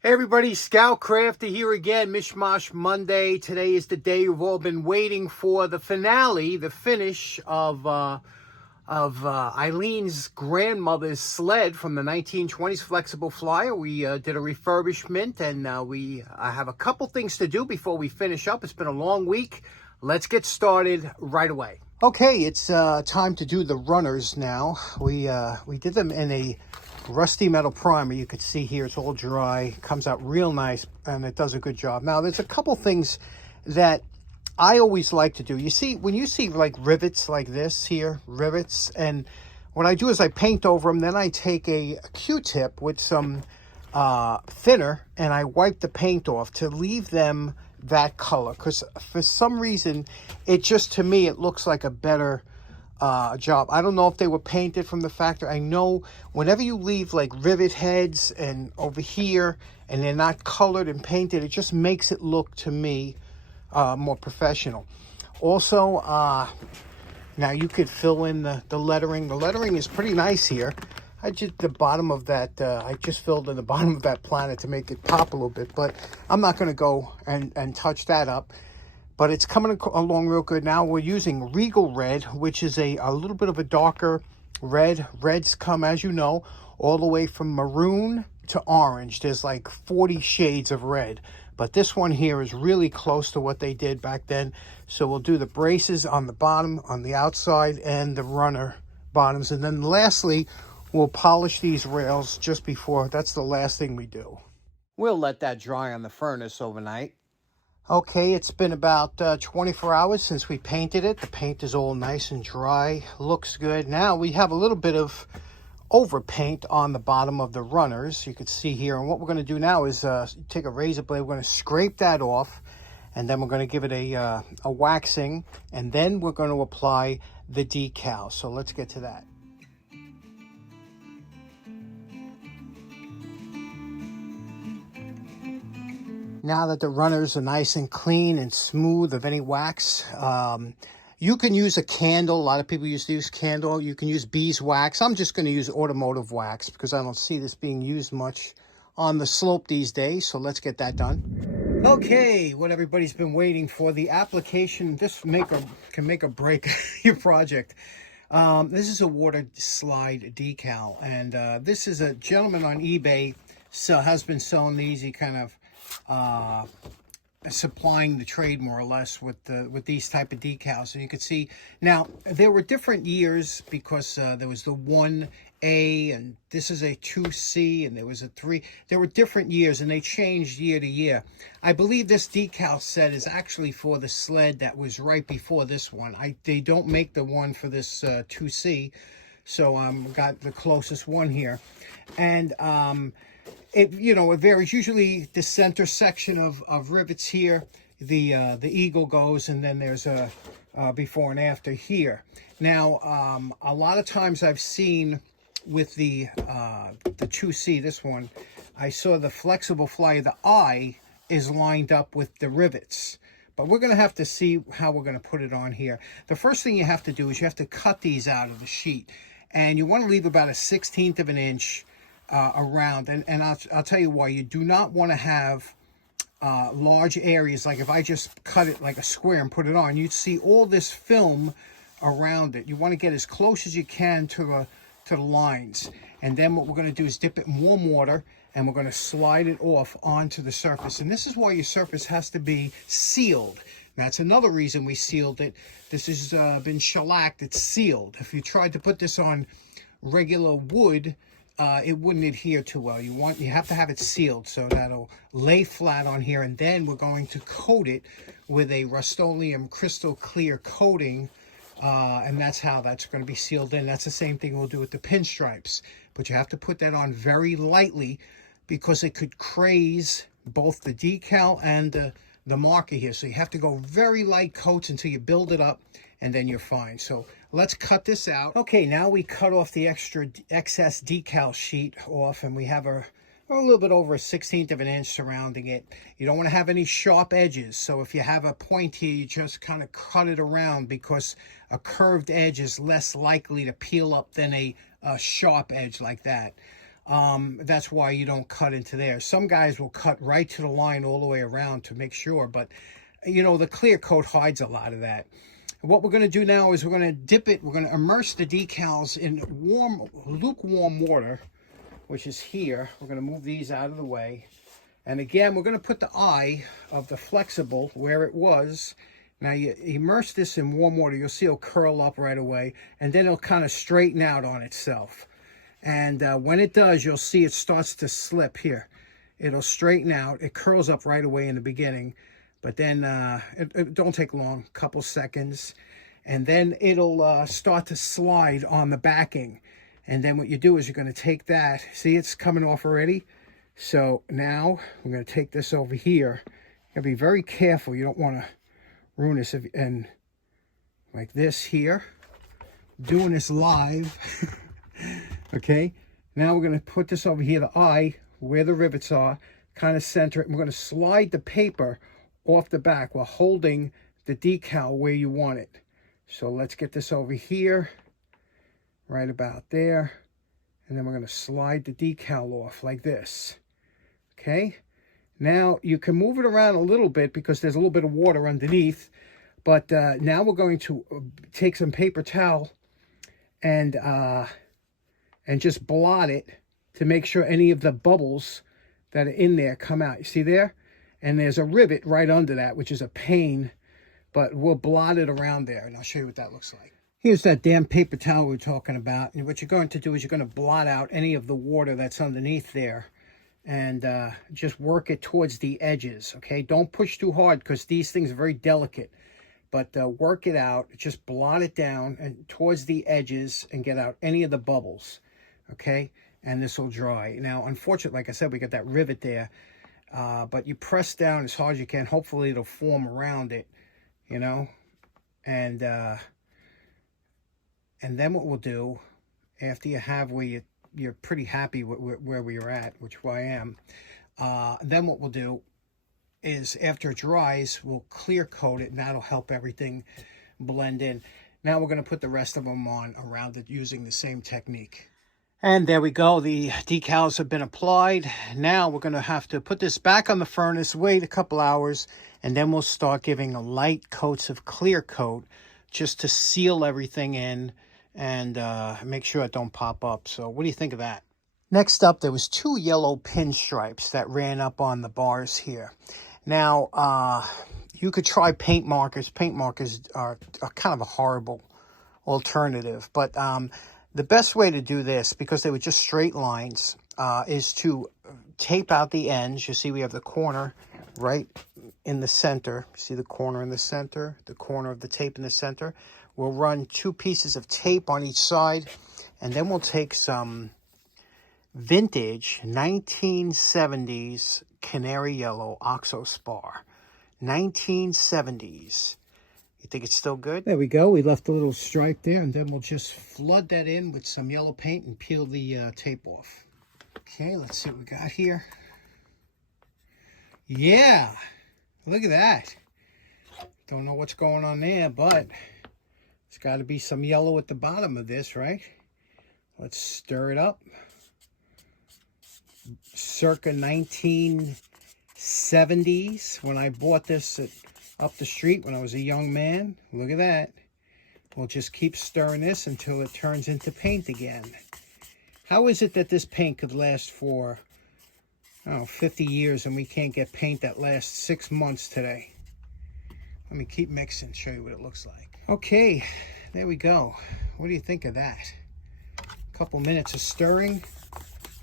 Hey everybody, Scout Crafter here again, Mishmash Monday. Today is the day you've all been waiting for, the finale, the finish of Eileen's grandmother's sled from the 1920s flexible flyer. We did a refurbishment, and I have a couple things to do before we finish up. It's been a long week. Let's get started right away. Okay, it's time to do the runners now. We did them in a rusty metal primer. You could see here it's all dry, comes out real nice, and it does a good job. Now there's a couple things that I always like to do. You see, when you see like rivets like this here, rivets, and what I do is I paint over them, then I take a Q-tip with some thinner and I wipe the paint off to leave them that color, because for some reason it just, to me, it looks like a better job. I don't know if they were painted from the factory. I know whenever you leave like rivet heads and over here and they're not colored and painted, it just makes it look, to me, more professional. Also, now you could fill in the lettering. The lettering is pretty nice here. I just filled in the bottom of that planet to make it pop a little bit, but I'm not going to go and touch that up. But it's coming along real good. Now we're using Regal Red, which is a little bit of a darker red. Reds come, as you know, all the way from maroon to orange. There's like 40 shades of red. But this one here is really close to what they did back then. So we'll do the braces on the bottom, on the outside, and the runner bottoms. And then lastly, we'll polish these rails just before. That's the last thing we do. We'll let that dry on the furnace overnight. Okay, it's been about 24 hours since we painted it. The paint is all nice and dry, looks good. Now we have a little bit of overpaint on the bottom of the runners, you can see here. And what we're going to do now is take a razor blade, we're going to scrape that off, and then we're going to give it a waxing, and then we're going to apply the decal. So let's get to that. Now that the runners are nice and clean and smooth of any wax, you can use a candle. A lot of people used to use candle. You can use beeswax. I'm just going to use automotive wax because I don't see this being used much on the slope these days. So let's get that done. Okay, what everybody's been waiting for, the application. This can make or break your project. This is a water slide decal, and this is a gentleman on eBay has been selling these. He kind of supplying the trade more or less with these type of decals. And you can see now there were different years, because there was the 1A, and this is a 2C, and there was a 3. There were different years, and they changed year to year. I believe this decal set is actually for the sled that was right before this one. They don't make the one for this 2C, so got the closest one here. And it varies. Usually the center section of rivets here, the eagle goes, and then there's a before and after here. Now a lot of times I've seen with the 2C, this one, I saw the flexible flyer, the eye is lined up with the rivets. But we're going to have to see how we're going to put it on here. The first thing you have to do is you have to cut these out of the sheet, and you want to leave about a 1/16 of an inch around, and I'll tell you why. You do not want to have large areas. Like if I just cut it like a square and put it on, you'd see all this film around it. You want to get as close as you can to the lines, and then what we're going to do is dip it in warm water, and we're going to slide it off onto the surface. And this is why your surface has to be sealed. That's another reason we sealed it. This has been shellacked, it's sealed. If you tried to put this on regular wood, it wouldn't adhere too well. You have to have it sealed, so that'll lay flat on here, and then we're going to coat it with a Rust-Oleum crystal clear coating, and that's how that's going to be sealed in. That's the same thing we'll do with the pinstripes, but you have to put that on very lightly because it could craze both the decal and the marker here. So you have to go very light coats until you build it up, and then you're fine. So let's cut this out. Okay, now we cut off the excess decal sheet off, and we have a little bit over a 1/16 of an inch surrounding it. You don't want to have any sharp edges, so if you have a point here, you just kind of cut it around, because a curved edge is less likely to peel up than a sharp edge like that. That's why you don't cut into there. Some guys will cut right to the line all the way around to make sure, but you know, the clear coat hides a lot of that. What we're going to do now is we're going to dip it, we're going to immerse the decals in lukewarm water, which is here. We're going to move these out of the way. And again, we're going to put the eye of the flexible where it was. Now you immerse this in warm water, you'll see it'll curl up right away, and then it'll kind of straighten out on itself. And when it does, you'll see it starts to slip here. It'll straighten out. It curls up right away in the beginning, but then it don't take long, a couple seconds, and then it'll start to slide on the backing. And then what you do is you're going to take that. See, it's coming off already. So now we're going to take this over here. You got to be very careful. You don't want to ruin this. And like this here, doing this live. Okay, now we're going to put this over here, the eye, where the rivets are, kind of center it. And we're going to slide the paper off the back while holding the decal where you want it. So let's get this over here, right about there. And then we're going to slide the decal off like this. Okay, now you can move it around a little bit because there's a little bit of water underneath. But now we're going to take some paper towel and just blot it to make sure any of the bubbles that are in there come out. You see there? And there's a rivet right under that, which is a pain, but we'll blot it around there, and I'll show you what that looks like. Here's that damn paper towel we were talking about, and what you're going to do is you're going to blot out any of the water that's underneath there, and just work it towards the edges, okay? Don't push too hard, because these things are very delicate, but work it out. Just blot it down and towards the edges and get out any of the bubbles. Okay, and this will dry. Now, unfortunately, like I said, we got that rivet there, but you press down as hard as you can. Hopefully, it'll form around it, you know. And then what we'll do, after you have where you're pretty happy with where we are at, which I am, then what we'll do is after it dries, we'll clear coat it, and that'll help everything blend in. Now we're going to put the rest of them on around it using the same technique. And there we go. The decals have been applied. Now we're going to have to put this back on the furnace, wait a couple hours, and then we'll start giving light coats of clear coat just to seal everything in and make sure it don't pop up. So what do you think of that? Next up, there was 2 yellow pinstripes that ran up on the bars here. Now, you could try paint markers. Paint markers are kind of a horrible alternative, but the best way to do this, because they were just straight lines, is to tape out the ends. You see we have the corner right in the center. See the corner in the center, the corner of the tape in the center. We'll run 2 pieces of tape on each side, and then we'll take some vintage 1970s canary yellow oxo spar. 1970s. You think it's still good? There we go. We left a little stripe there, and then we'll just flood that in with some yellow paint and peel the tape off. Okay, let's see what we got here. Yeah, look at that. Don't know what's going on there, but it's got to be some yellow at the bottom of this, right? Let's stir it up. Circa 1970s, when I bought this up the street when I was a young man. Look at that. We'll just keep stirring this until it turns into paint again. How is it that this paint could last for, 50 years and we can't get paint that lasts 6 months today? Let me keep mixing, show you what it looks like. Okay, there we go. What do you think of that? A couple minutes of stirring.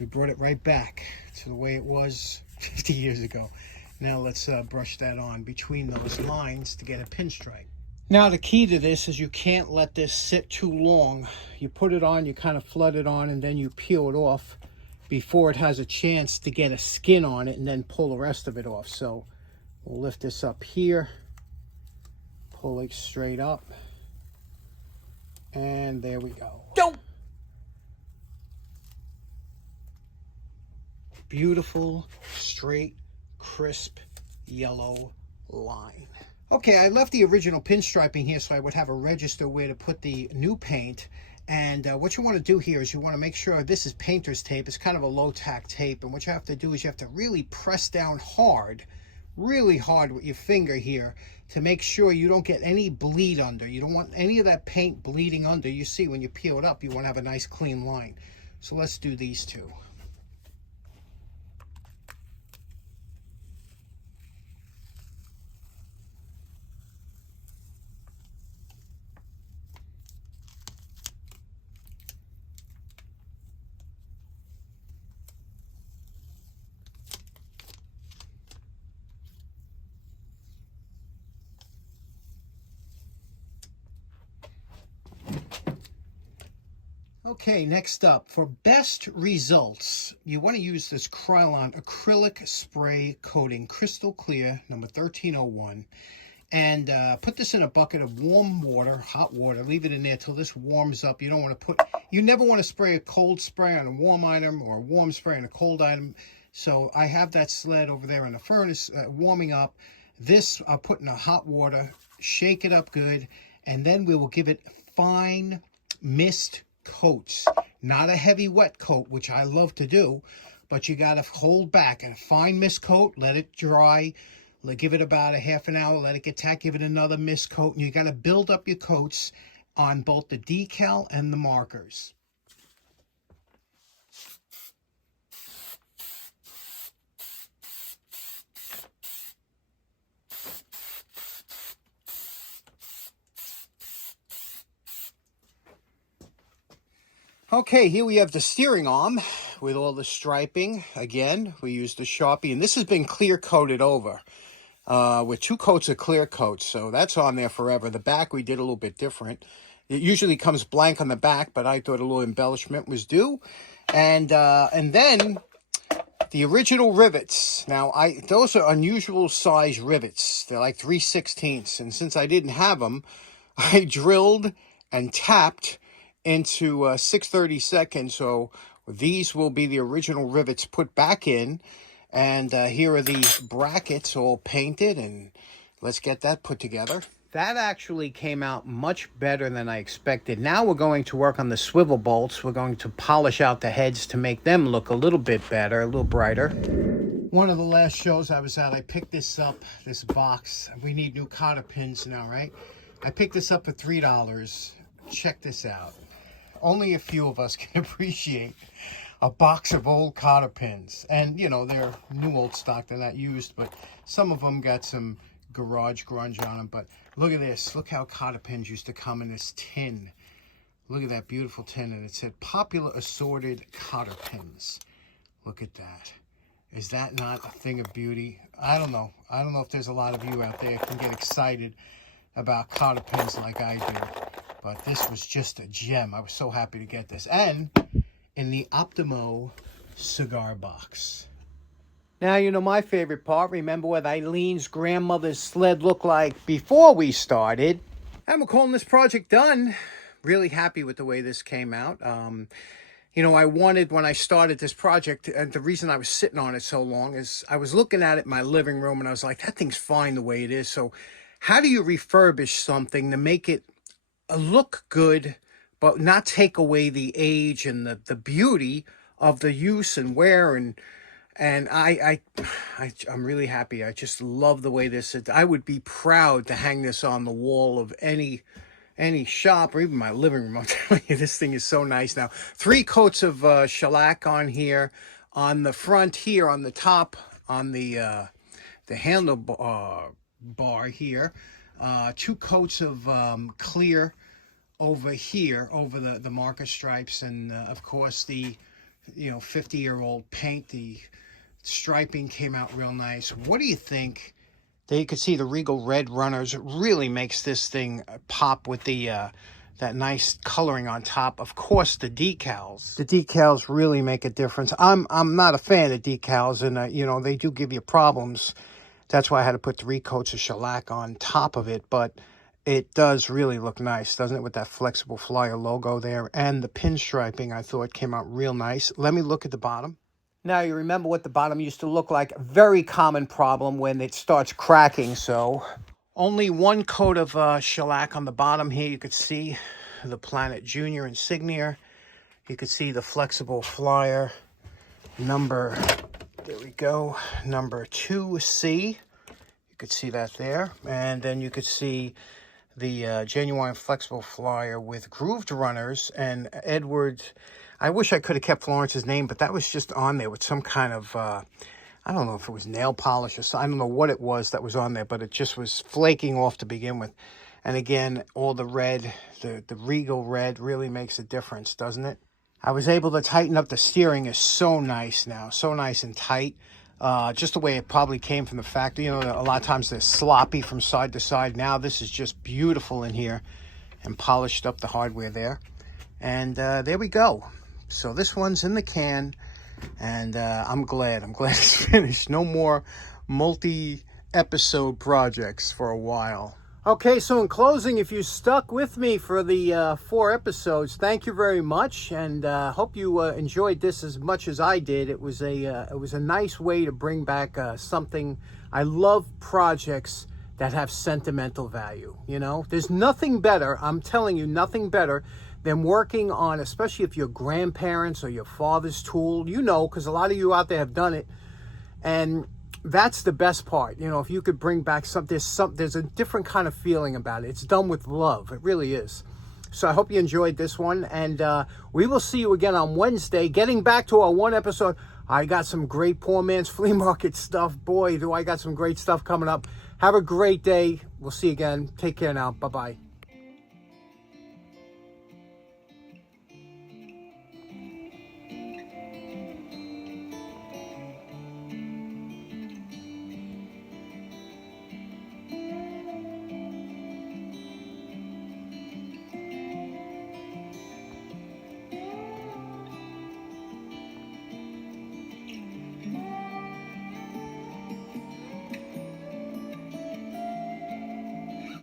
We brought it right back to the way it was 50 years ago. Now let's brush that on between those lines to get a pinstripe. Now the key to this is you can't let this sit too long. You put it on, you kind of flood it on, and then you peel it off before it has a chance to get a skin on it, and then pull the rest of it off. So we'll lift this up here, pull it straight up, and there we go. Beautiful, straight, crisp, yellow line. Okay, I left the original pinstriping here so I would have a register where to put the new paint. And what you want to do here is you want to make sure this is painter's tape. It's kind of a low-tack tape. And what you have to do is you have to really press down hard, really hard with your finger here to make sure you don't get any bleed under. You don't want any of that paint bleeding under. You see, when you peel it up, you want to have a nice clean line. So let's do these two. Okay, next up, for best results, you want to use this Krylon acrylic spray coating, crystal clear, number 1301. And put this in a bucket of warm water, hot water. Leave it in there till this warms up. You don't want to you never want to spray a cold spray on a warm item or a warm spray on a cold item. So I have that sled over there in the furnace warming up. This I'll put in a hot water, shake it up good, and then we will give it fine mist coats. Not a heavy wet coat, which I love to do, but you got to hold back. And a fine mist coat, let it dry. Give it about a half an hour, let it get tacked, give it another mist coat, and you got to build up your coats on both the decal and the markers. Okay, here we have the steering arm with all the striping. Again, we use the Sharpie, and this has been clear coated over. With 2 coats of clear coat, so that's on there forever. The back we did a little bit different. It usually comes blank on the back, but I thought a little embellishment was due. And then the original rivets. Now, those are unusual size rivets. They're like 3/16, and since I didn't have them, I drilled and tapped into 6/32. So these will be the original rivets put back in. And here are the brackets all painted, and let's get that put together. That actually came out much better than I expected. Now we're going to work on the swivel bolts. We're going to polish out the heads to make them look a little bit better, a little brighter. One of the last shows I was at, I picked this up, this box. We need new cotter pins now, right? I picked this up for $3. Check this out. Only a few of us can appreciate a box of old cotter pins. And, you know, they're new old stock. They're not used, but some of them got some garage grunge on them. But look at this. Look how cotter pins used to come in this tin. Look at that beautiful tin. And it said popular assorted cotter pins. Look at that. Is that not a thing of beauty? I don't know. I don't know if there's a lot of you out there who can get excited about cotter pins like I do. But this was just a gem. I was so happy to get this. And in the Optimo cigar box. Now, you know my favorite part. Remember what Eileen's grandmother's sled looked like before we started. And we're calling this project done. Really happy with the way this came out. You know, I wanted, when I started this project, and the reason I was sitting on it so long is I was looking at it in my living room and I was like, that thing's fine the way it is. So how do you refurbish something to make it look good, but not take away the age and the beauty of the use and wear? And I'm really happy. I just love the way this is. I would be proud to hang this on the wall of any shop or even my living room. I'm telling you, this thing is so nice. Now, 3 coats of shellac on here, on the front here, on the top, on the handle bar here. 2 coats of clear over here, over the marker stripes, and of course the 50-year-old paint. The striping came out real nice. What do you think? There you can see the Regal Red Runners. It really makes this thing pop with the that nice coloring on top. Of course, the decals. The decals really make a difference. I'm not a fan of decals, and you know, they do give you problems. That's why I had to put 3 coats of shellac on top of it, but it does really look nice, doesn't it, with that flexible flyer logo there. And the pinstriping, I thought, came out real nice. Let me look at the bottom. Now, you remember what the bottom used to look like. Very common problem when it starts cracking. So only 1 coat of shellac on the bottom here. You could see the Planet Junior insignia. You could see the flexible flyer number, there we go, number 2C. You could see that there. And then you could see the genuine flexible flyer with grooved runners. And Edward, I wish I could have kept Florence's name, but that was just on there with some kind of, I don't know if it was nail polish or something. I don't know what it was that was on there, but it just was flaking off to begin with. And again, all the red, the regal red really makes a difference, doesn't it? I was able to tighten up the steering. Is so nice now, so nice and tight. Just the way it probably came from the factory. You know, a lot of times they're sloppy from side to side. Now this is just beautiful in here and polished up the hardware there. And there we go. So this one's in the can. And I'm glad it's finished. No more multi-episode projects for a while. Okay, so in closing, if you stuck with me for the 4 episodes, thank you very much, and hope you enjoyed this as much as I did. It was a nice way to bring back something. I love projects that have sentimental value. You know, there's nothing better. I'm telling you, nothing better than working on, especially if your grandparents or your father's tool. You know, because a lot of you out there have done it, and that's the best part. You know, if you could bring back there's a different kind of feeling about it. It's done with love. It really is. So I hope you enjoyed this one, and we will see you again on Wednesday. Getting back to our 1 episode, I got some great poor man's flea market stuff. Boy, do I got some great stuff coming up. Have a great day. We'll see you again. Take care now. Bye-bye.